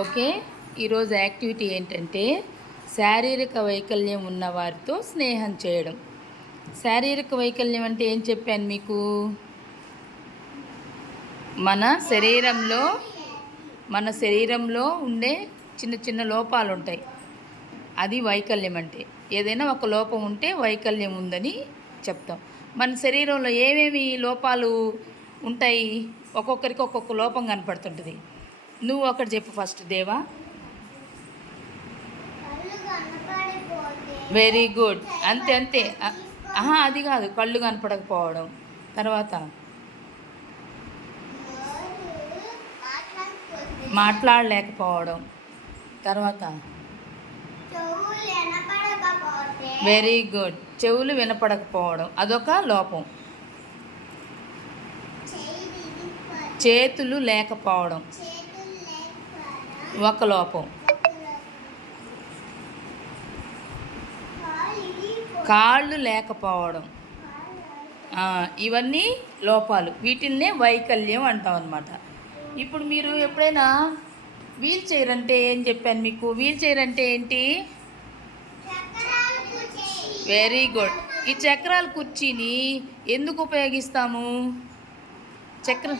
Okay, ఈరోజు activity ఏంటంటే శారీరక వైకల్యం ఉన్న వారితో స్నేహం చేయడం. శారీరక వైకల్యం అంటే ఏం చెప్పాను మీకు? మన శరీరంలో ఉండే చిన్న చిన్న లోపాలు ఉంటాయి. అది వైకల్యం అంటే. ఏదైనా ఒక లోపం ఉంటే వైకల్యం ఉందని చెప్తాం. మన శరీరంలో ఏమేమి లోపాలు ఉంటాయి? ఒక్కొక్కరికి ఒక్కొక్క లోపం కనపడుతుంటుంది. నువ్వు ఒకటి చెప్పు ఫస్ట్, దేవా. Very good. అంతే అంతే. అది కాదు, కళ్ళు కనపడకపోవడం. తర్వాత మాట్లాడలేకపోవడం. తర్వాత వెరీ గుడ్, చెవులు వినపడకపోవడం, అదొక లోపం. చేతులు లేకపోవడం ఒక లోపం. కాళ్ళు లేకపోవడం, ఇవన్నీ లోపాలు. వీటిల్నే వైకల్యం అంటాం అన్నమాట. ఇప్పుడు మీరు ఎప్పుడైనా వీల్ చైర్ అంటే ఏం చెప్పాను మీకు? వీల్ చైర్ అంటే ఏంటి? Very good. ఈ చక్రాల కుర్చీని ఎందుకు ఉపయోగిస్తాము? చక్ర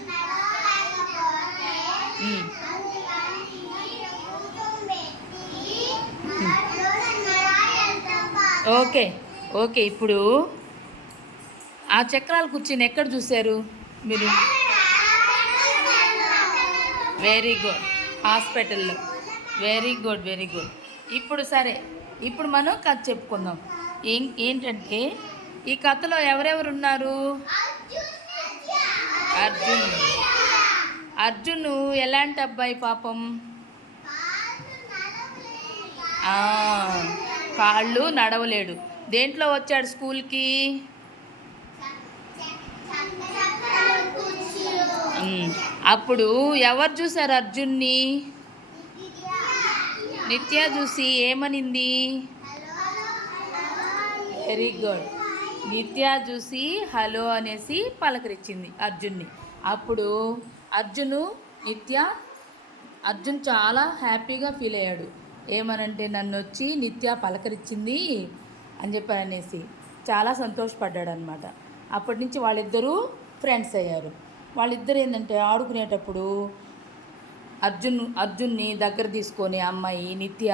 ఓకే ఓకే. ఇప్పుడు ఆ చక్రాల కుర్చీని ఎక్కడ చూశారు మీరు? వెరీ గుడ్, హాస్పిటల్లో. Very good very good. ఇప్పుడు సరే, ఇప్పుడు మనం కథ చెప్పుకుందాం. ఏంటంటే ఈ కథలో ఎవరెవరు ఉన్నారు? అర్జున్ ఎలాంటి అబ్బాయి పాపం? కాళ్ళు నడవలేడు. దేంట్లో వచ్చాడు స్కూల్కి? అప్పుడు ఎవరు చూశారు అర్జున్ని? నిత్య చూసి ఏమనింది? Very good. నిత్య చూసి హలో అనేసి పలకరించింది అర్జున్ని. అప్పుడు అర్జున్ చాలా హ్యాపీగా ఫీల్ అయ్యాడు. ఏమనంటే, నన్ను వచ్చి నిత్య పలకరించింది అని చెప్పనేసి చాలా సంతోషపడ్డాడు అనమాట. అప్పటి నుంచి వాళ్ళిద్దరూ ఫ్రెండ్స్ అయ్యారు. వాళ్ళిద్దరు ఏంటంటే ఆడుకునేటప్పుడు అర్జున్ని దగ్గర తీసుకొని అమ్మాయి నిత్య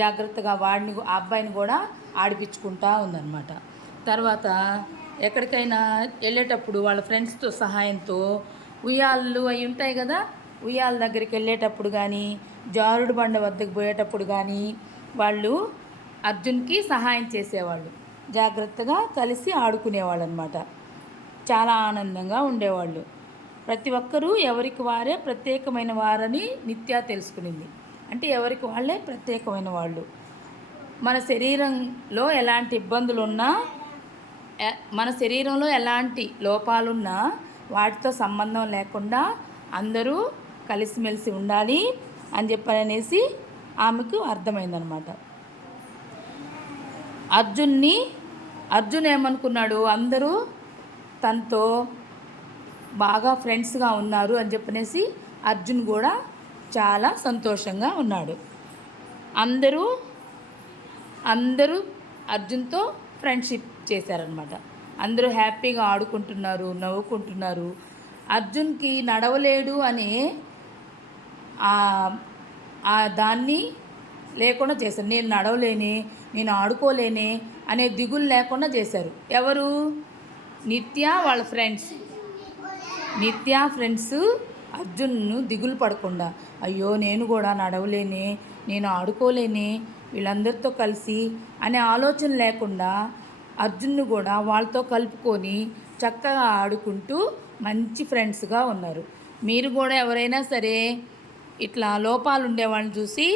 జాగ్రత్తగా ఆ అబ్బాయిని కూడా ఆడిపించుకుంటూ ఉందన్నమాట. తర్వాత ఎక్కడికైనా వెళ్ళేటప్పుడు వాళ్ళ ఫ్రెండ్స్తో సహాయంతో ఉయ్యాళ్ళు అవి ఉంటాయి కదా, ఉయ్యాల దగ్గరికి వెళ్ళేటప్పుడు కానీ జారుడు బండ వద్దకు పోయేటప్పుడు కానీ వాళ్ళు అర్జున్కి సహాయం చేసేవాళ్ళు. జాగ్రత్తగా కలిసి ఆడుకునేవాళ్ళు అనమాట. చాలా ఆనందంగా ఉండేవాళ్ళు. ప్రతి ఒక్కరూ ఎవరికి వారే ప్రత్యేకమైన వారని నిత్య తెలుసుకునింది. అంటే ఎవరికి వాళ్ళే ప్రత్యేకమైన వాళ్ళు. మన శరీరంలో ఎలాంటి ఇబ్బందులున్నా, మన శరీరంలో ఎలాంటి లోపాలున్నా వాటితో సంబంధం లేకుండా అందరూ కలిసిమెలిసి ఉండాలి అని చెప్పనేసి ఆమెకు అర్థమైందనమాట. అర్జున్ ఏమనుకున్నాడు? అందరూ తనతో బాగా ఫ్రెండ్స్గా ఉన్నారు అని చెప్పనేసి అర్జున్ కూడా చాలా సంతోషంగా ఉన్నాడు. అందరూ అర్జున్తో ఫ్రెండ్షిప్ చేశారనమాట. అందరూ హ్యాపీగా ఆడుకుంటున్నారు, నవ్వుకుంటున్నారు. అర్జున్కి నడవలేడు అనే దాన్ని లేకుండా చేశారు. నేను నడవలేనే, నేను ఆడుకోలేనే అనే దిగులు లేకుండా చేశారు. ఎవరు? నిత్య వాళ్ళ ఫ్రెండ్స్. నిత్య ఫ్రెండ్స్ అర్జున్ను దిగులు పడకుండా, అయ్యో నేను కూడా నడవలేనే, నేను ఆడుకోలేనే వీళ్ళందరితో కలిసి అనే ఆలోచన లేకుండా అర్జున్ను కూడా వాళ్ళతో కలుపుకొని చక్కగా ఆడుకుంటూ మంచి ఫ్రెండ్స్గా ఉన్నారు. మీరు కూడా ఎవరైనా సరే ఇట్లా లోపాలు ఉండే వాళ్ళని చూసి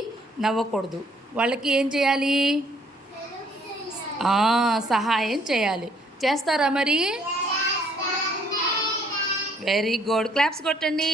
నవ్వకూడదు. వాళ్ళకి ఏం చేయాలి? సహాయం చేయాలి. చేస్తారా మరి? Very good. క్లాప్స్ కొట్టండి.